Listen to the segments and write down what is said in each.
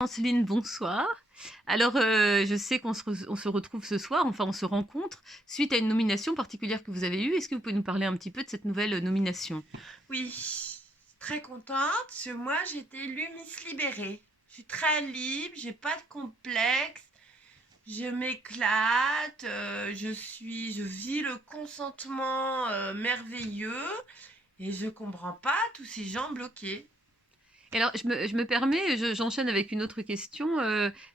Anceline, bonsoir. Alors, je sais on se retrouve ce soir, enfin on se rencontre, suite à une nomination particulière que vous avez eue. Est-ce que vous pouvez nous parler un petit peu de cette nouvelle nomination? Oui, très contente. Parce que moi, j'ai été élue Miss Libérée. Je suis très libre, j'ai pas de complexe, je m'éclate, je vis le consentement merveilleux et je comprends pas tous ces gens bloqués. Et alors, je me permets, j'enchaîne avec une autre question,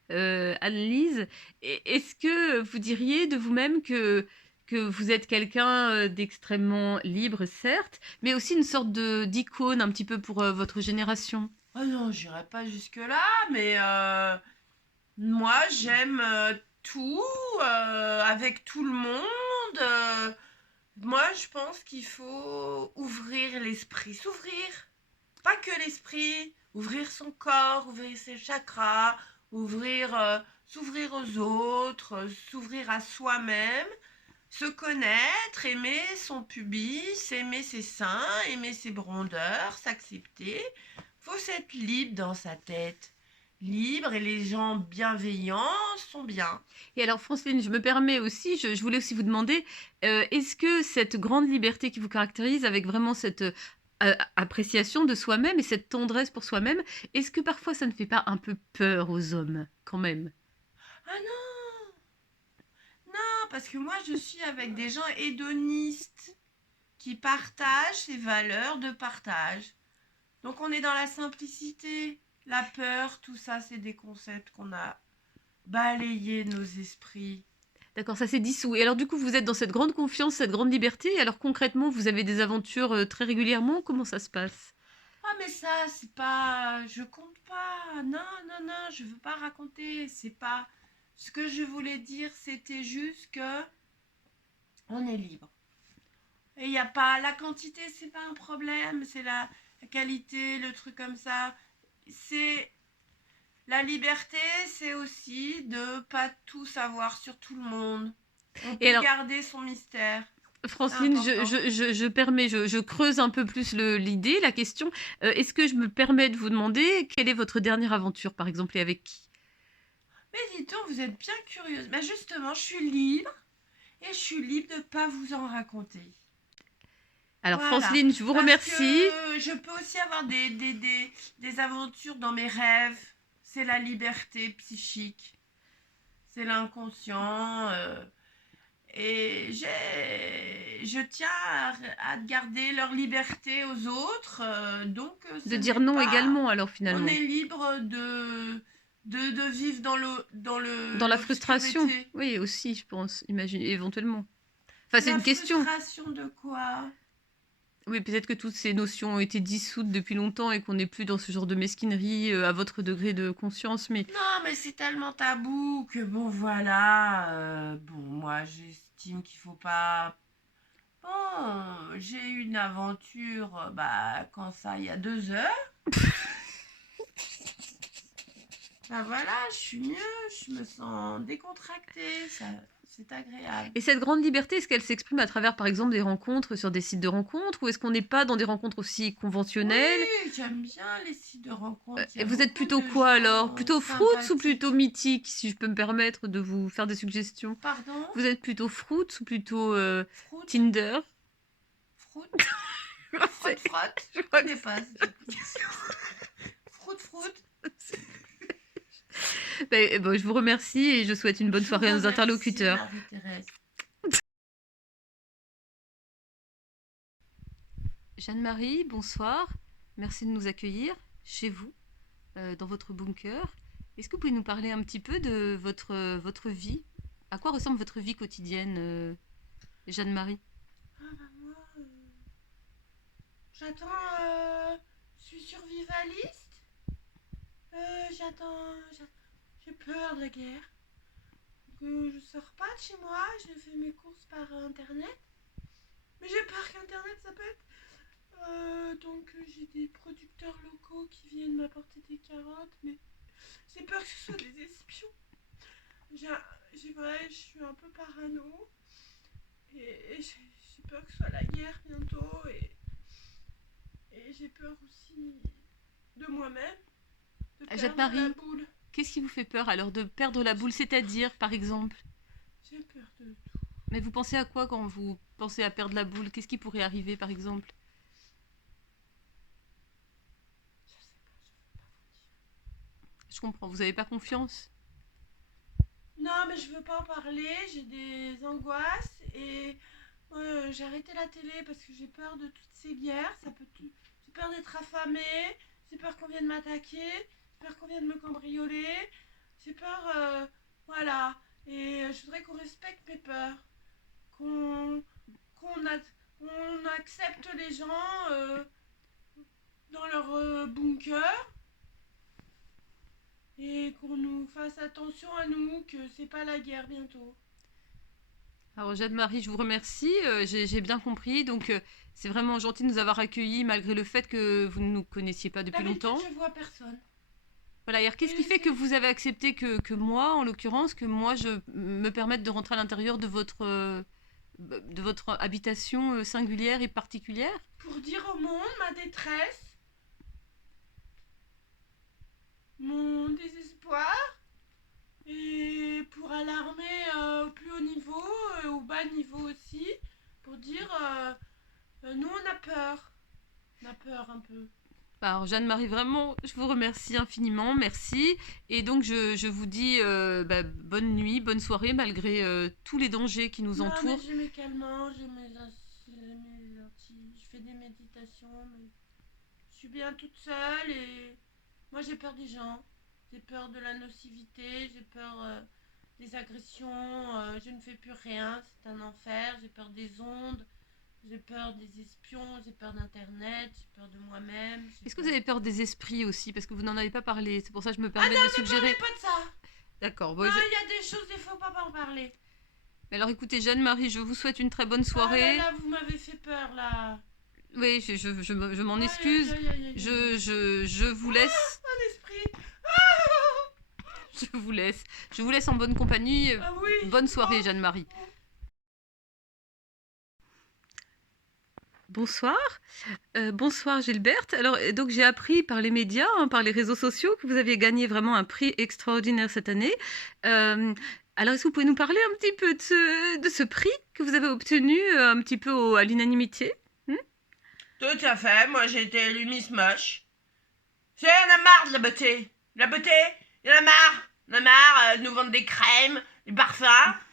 Anne-Lise. Est-ce que vous diriez de vous-même que vous êtes quelqu'un d'extrêmement libre, certes, mais aussi une sorte d'icône un petit peu pour votre génération? Oh non, j'irai pas jusque-là, mais moi, j'aime tout, avec tout le monde. Moi, je pense qu'il faut ouvrir l'esprit, s'ouvrir. Pas que l'esprit, ouvrir son corps, ouvrir ses chakras, s'ouvrir aux autres, s'ouvrir à soi-même, se connaître, aimer son pubis, aimer ses seins, aimer ses rondeurs, s'accepter. Faut être libre dans sa tête. Libre et les gens bienveillants sont bien. Et alors, Franceline, je me permets aussi, je voulais aussi vous demander, est-ce que cette grande liberté qui vous caractérise, avec vraiment cette appréciation de soi-même et cette tendresse pour soi-même, est-ce que parfois ça ne fait pas un peu peur aux hommes, quand même? Ah non, non, parce que moi je suis avec des gens hédonistes qui partagent ces valeurs de partage. Donc on est dans la simplicité. La peur, tout ça, c'est des concepts qu'on a balayés de nos esprits. D'accord, ça s'est dissous. Et alors, du coup, vous êtes dans cette grande confiance, cette grande liberté. Et alors, concrètement, vous avez des aventures très régulièrement. Comment ça se passe? Ah mais ça, c'est pas... Je compte pas. Non, non, non, je veux pas raconter. C'est pas... Ce que je voulais dire, c'était juste que on est libre. Et il n'y a pas... La quantité, c'est pas un problème. C'est la qualité, le truc comme ça. C'est... La liberté, c'est aussi de pas tout savoir sur tout le monde. On Et peut alors, garder son mystère. C'est Francine, important. je creuse un peu plus l'idée, la question. Est-ce que je me permets de vous demander quelle est votre dernière aventure, par exemple, et avec qui? Mais dis donc, vous êtes bien curieuse. Mais justement, je suis libre et je suis libre de ne pas vous en raconter. Alors, Voilà. Franceline, je vous Parce remercie. que je peux aussi avoir des aventures dans mes rêves. C'est la liberté psychique. C'est l'inconscient. Et je tiens à garder leur liberté aux autres. Donc, ce De dire n'est non pas. également, alors, On finalement. est libre de vivre dans Dans la frustration. l'obscurité. Oui, aussi, je pense, imagine, éventuellement. Enfin, c'est La une question. frustration de quoi? Oui, peut-être que toutes ces notions ont été dissoutes depuis longtemps et qu'on n'est plus dans ce genre de mesquinerie à votre degré de conscience, mais Non, mais c'est tellement tabou que bon, voilà. Bon, moi, j'estime qu'il faut pas. Bon, j'ai eu une aventure, bah, quand ça, il y a 2 heures. Bah voilà, je suis mieux, je me sens décontractée, ça, c'est agréable. et cette grande liberté, est-ce qu'elle s'exprime à travers, par exemple, des rencontres sur des sites de rencontres, ou est-ce qu'on n'est pas dans des rencontres aussi conventionnelles? Oui, j'aime bien les sites de rencontres, il y Et a vous êtes beaucoup plutôt de quoi alors? gens Plutôt fruits ou plutôt sympathiques. mythiques, si je peux me permettre de vous faire des suggestions? Pardon? Vous êtes plutôt fruits ou plutôt Froute? Tinder? Froute? Frotte, frotte? Je Je crois que connais pas cette application. Froute, froute? ben, bon, je vous remercie et je souhaite une bonne Je vous soirée à nos remercie, interlocuteurs. Marie-Thérèse. Jeanne-Marie, bonsoir. Merci de nous accueillir chez vous, dans votre bunker. Est-ce que vous pouvez nous parler un petit peu de votre vie? À quoi ressemble votre vie quotidienne, Jeanne-Marie? Ah bah moi, j'attends, je suis survivaliste. J'ai peur de la guerre. Je sors pas de chez moi, je fais mes courses par internet. Mais j'ai peur qu'internet ça pète. Donc j'ai des producteurs locaux qui viennent m'apporter des carottes, mais j'ai peur que ce soit des espions. Je suis un peu parano et j'ai peur que ce soit la guerre bientôt et j'ai peur aussi de moi-même, de perdre la Jeanne-Marie, boule. Qu'est-ce qui vous fait peur alors de perdre la boule, c'est-à-dire, par exemple? J'ai peur de... Mais vous pensez à quoi quand vous pensez à perdre la boule? Qu'est-ce qui pourrait arriver, par exemple? Je sais pas, je veux pas vous dire. Je comprends, vous n'avez pas confiance? Non, mais je veux pas en parler, j'ai des angoisses et j'ai arrêté la télé parce que j'ai peur de toutes ces guerres. J'ai peur d'être affamée, j'ai peur qu'on vienne m'attaquer, j'ai peur qu'on vienne me cambrioler, j'ai peur, voilà. Et je voudrais qu'on respecte mes peurs, qu'on qu'on on accepte les gens dans leur bunker et qu'on nous fasse attention à nous, que c'est pas la guerre bientôt. Alors, Jeanne-Marie, je vous remercie, j'ai bien compris. Donc, c'est vraiment gentil de nous avoir accueillis malgré le fait que vous ne nous connaissiez pas depuis D'habitude, longtemps. je vois personne. Voilà, alors qu'est-ce qui Et fait que vous avez accepté que moi, en l'occurrence, que moi, je me permette de rentrer à l'intérieur de votre habitation singulière et particulière? pour dire au monde ma détresse, mon désespoir, et pour alarmer au plus haut niveau, au bas niveau aussi, pour dire nous on a peur. On a peur un peu. Alors, Jeanne-Marie, vraiment, je vous remercie infiniment, merci. Et donc, je vous dis bonne nuit, bonne soirée, malgré tous les dangers qui nous Non, mais entourent. j'ai mes calmants, je fais des méditations, mais je suis bien toute seule et moi j'ai peur des gens. J'ai peur de la nocivité, j'ai peur des agressions, je ne fais plus rien, c'est un enfer, j'ai peur des ondes, j'ai peur des espions, j'ai peur d'internet, j'ai peur de moi-même. Est-ce que vous avez peur des esprits aussi? Parce que vous n'en avez pas parlé. C'est pour ça que je me Ah permets non, de ne parlez suggérer. pas de ça. D'accord. Non, il y a des choses, il faut pas en parler. Mais alors écoutez, Jeanne-Marie, je vous souhaite une très bonne Ah là soirée. là, vous m'avez fait peur là. Oui, je m'en Aïe, excuse. aïe, aïe, aïe, aïe. Je vous laisse. Un esprit. Je vous laisse. Je vous laisse en bonne compagnie. Ah oui. Bonne soirée, Jeanne-Marie. Bonsoir. Bonsoir Gilberte. Alors, donc j'ai appris par les médias, hein, par les réseaux sociaux, que vous aviez gagné vraiment un prix extraordinaire cette année. Euh, alors, est-ce que vous pouvez nous parler un petit peu de ce prix que vous avez obtenu un petit peu à l'unanimité? Tout à fait, moi j'ai été élue Miss Moche. J'en ai marre de la beauté. La beauté, il y en a marre. Il y en a marre de nous vendre des crèmes, des parfums.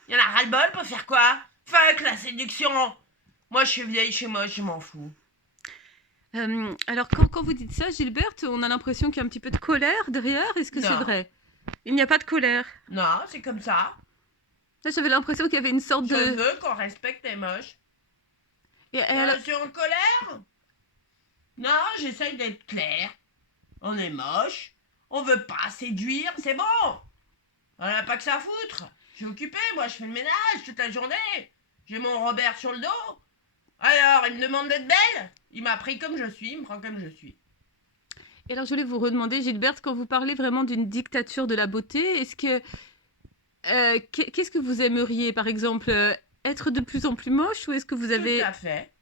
Il y en a ras-le-bol pour faire quoi? Fuck la séduction. Moi je suis vieille chez moi, je m'en fous. Alors, quand vous dites ça, Gilberte, on a l'impression qu'il y a un petit peu de colère derrière. Est-ce que c'est Non. vrai? Il n'y a pas de colère. Non, c'est comme ça. Là, j'avais l'impression qu'il y avait une sorte Je de... veux qu'on respecte les moches. Et alors- Je suis en colère? Non, j'essaye d'être claire. On est moche. On veut pas séduire, c'est bon. On n'a pas que ça à foutre. Je suis occupée, moi je fais le ménage toute la journée. J'ai mon Robert sur le dos. Alors, il me demande d'être belle. Il m'a pris comme je suis, il me prend comme je suis. Et alors, je voulais vous redemander, Gilberte, quand vous parlez vraiment d'une dictature de la beauté, est-ce que qu'est-ce que vous aimeriez, par exemple, être de plus en plus moche, ou est-ce que vous avez... Tout à fait.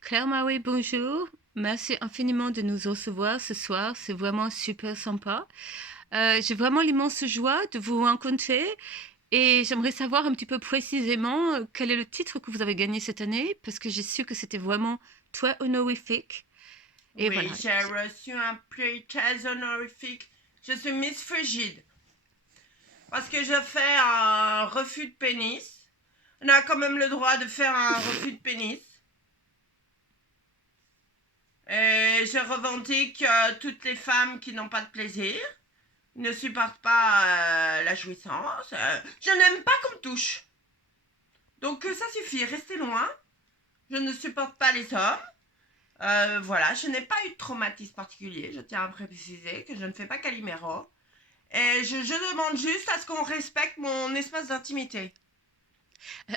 Claire Maoué, bonjour. Merci infiniment de nous recevoir ce soir. C'est vraiment super sympa. J'ai vraiment l'immense joie de vous rencontrer et j'aimerais savoir un petit peu précisément quel est le titre que vous avez gagné cette année, parce que j'ai su que c'était vraiment très honorifique. Et oui, voilà. j'ai reçu un prix très honorifique. Je suis Miss Frigide. Parce que je fais un refus de pénis. On a quand même le droit de faire un refus de pénis. Et je revendique toutes les femmes qui n'ont pas de plaisir, ne supportent pas la jouissance. Je n'aime pas qu'on me touche. Donc ça suffit, restez loin. Je ne supporte pas les hommes. Voilà, je n'ai pas eu de traumatisme particulier. Je tiens à préciser que je ne fais pas Calimero. Et je demande juste à ce qu'on respecte mon espace d'intimité.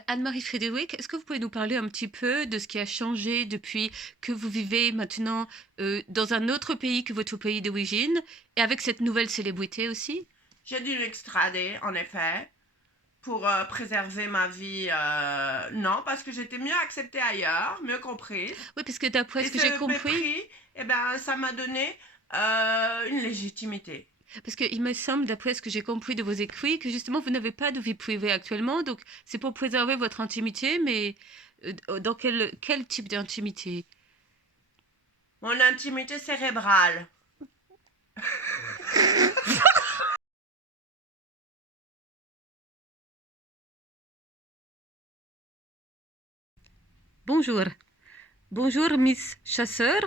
Anne-Marie Frédéric, est-ce que vous pouvez nous parler un petit peu de ce qui a changé depuis que vous vivez maintenant dans un autre pays que votre pays d'origine, et avec cette nouvelle célébrité aussi? J'ai dû l'extrader, en effet, pour préserver ma vie, non, parce que j'étais mieux acceptée ailleurs, mieux comprise. Oui, parce que d'après Et ce que j'ai ce compris, mépris, eh ben, ça m'a donné une légitimité. parce qu'il me semble, d'après ce que j'ai compris de vos écrits, que justement vous n'avez pas de vie privée actuellement, donc c'est pour préserver votre intimité, mais dans quel type d'intimité? Mon intimité cérébrale. Bonjour. Bonjour, Miss Chasseur.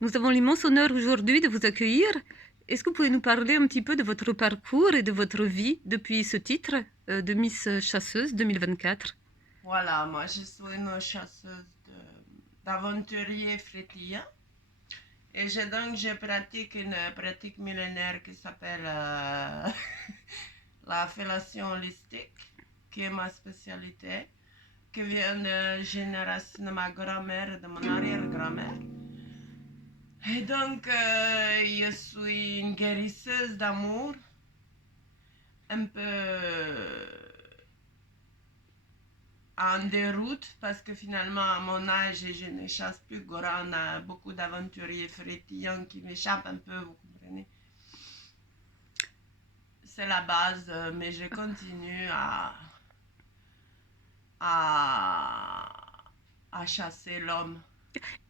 Nous avons l'immense honneur aujourd'hui de vous accueillir. Est-ce que vous pouvez nous parler un petit peu de votre parcours et de votre vie depuis ce titre de Miss Chasseuse 2024? Voilà, moi je suis une chasseuse d'aventuriers frétillants. Et je pratique une pratique millénaire qui s'appelle la fellation holistique, qui est ma spécialité, qui vient de génération de ma grand-mère et de mon arrière-grand-mère. Et donc, je suis une guérisseuse d'amour, un peu en déroute, parce que finalement, à mon âge, je ne chasse plus grand. On a beaucoup d'aventuriers frétillants qui m'échappent un peu, vous comprenez. C'est la base, mais je continue à chasser l'homme.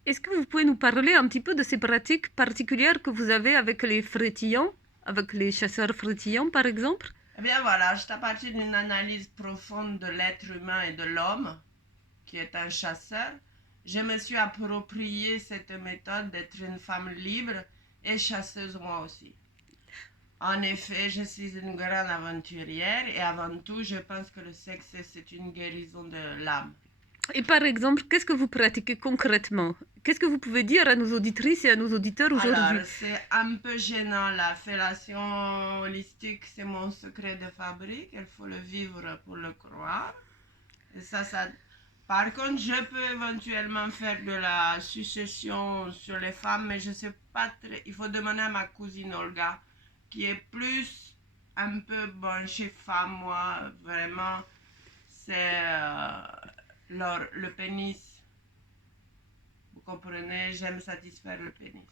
Est-ce que vous pouvez nous parler un petit peu de ces pratiques particulières que vous avez avec les frétillants, avec les chasseurs frétillants par exemple? Eh bien voilà, c'est à partir d'une analyse profonde de l'être humain et de l'homme, qui est un chasseur, je me suis approprié cette méthode d'être une femme libre et chasseuse moi aussi. En effet, je suis une grande aventurière et avant tout, je pense que le sexe, c'est une guérison de l'âme. Et par exemple, qu'est-ce que vous pratiquez concrètement? Qu'est-ce que vous pouvez dire à nos auditrices et à nos auditeurs aujourd'hui? Alors, c'est un peu gênant, la fellation holistique, c'est mon secret de fabrique, il faut le vivre pour le croire. Et ça... Par contre, je peux éventuellement faire de la succession sur les femmes, mais je sais pas très... Il faut demander à ma cousine Olga, qui est plus un peu branchée femme, moi, vraiment, c'est le pénis. Vous comprenez, j'aime satisfaire le pénis.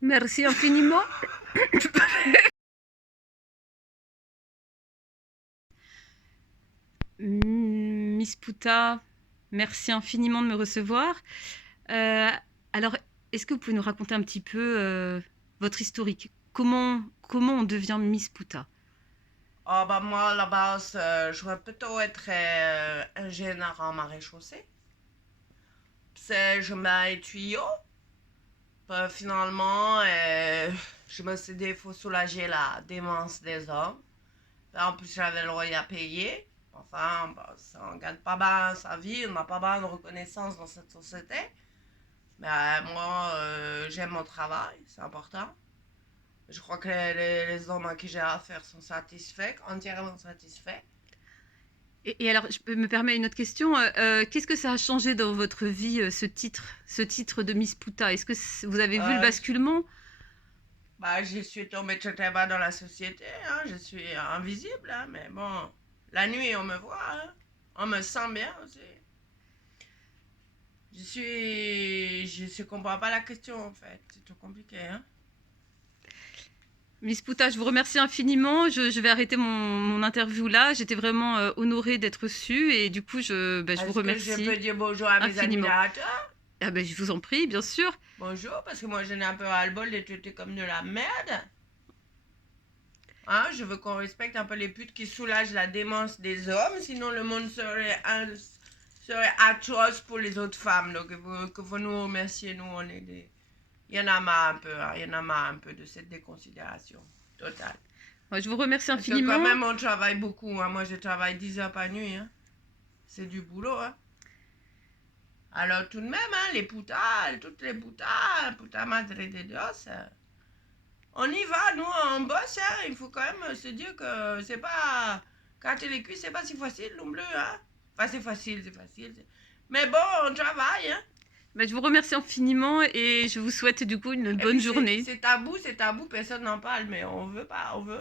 Merci infiniment. Miss Pouta, merci infiniment de me recevoir. Alors, est-ce que vous pouvez nous raconter un petit peu votre historique? Comment on devient Miss Pouta? Oh, bah moi, à la base, je vais plutôt être ingénieur en maréchaussée. Je mets un tuyau. Finalement, je me suis dit qu'il faut soulager la démence des hommes. En plus, j'avais le loyer à payer. Enfin, bah, on ne gagne pas bien sa vie, on n'a pas bien de reconnaissance dans cette société. Mais moi, j'aime mon travail, c'est important. Je crois que les hommes à qui j'ai affaire sont satisfaits, entièrement satisfaits. Et alors, je peux me permettre une autre question. Qu'est-ce que ça a changé dans votre vie, ce titre de Miss Pouta? Est-ce que vous avez vu le basculement? Bah, je suis tombée très très bas dans la société, hein. Je suis invisible, hein, mais bon, la nuit on me voit, hein. On me sent bien aussi. Je comprends pas la question en fait, c'est trop compliqué, hein. Miss Pouta, je vous remercie infiniment. Je vais arrêter mon interview là. J'étais vraiment honorée d'être reçue et du coup, je vous remercie. Est-ce que je peux dire bonjour à mes admirateurs? Ah ben, je vous en prie, bien sûr. Bonjour, parce que moi j'en ai un peu ras-le-bol d'être traité comme de la merde. Hein, je veux qu'on respecte un peu les putes qui soulagent la démence des hommes, sinon le monde serait atroce pour les autres femmes. Donc il faut nous remercier, nous on est des... Il y en a marre un peu, hein, il y en a marre un peu de cette déconsidération totale. Ouais, je vous remercie infiniment. Parce que quand même on travaille beaucoup, hein. Moi je travaille 10 heures par nuit, hein. C'est du boulot, hein. Alors tout de même, hein, les putas, toutes les putas, puta madre de Dios, on y va, nous on bosse, hein. Il faut quand même se dire que c'est pas... Gratter les cuisses, c'est pas si facile non plus, hein. Enfin c'est facile, c'est facile. Mais bon, on travaille, hein. Ben, je vous remercie infiniment et je vous souhaite du coup une bonne journée. C'est tabou, personne n'en parle, mais on veut pas, on veut.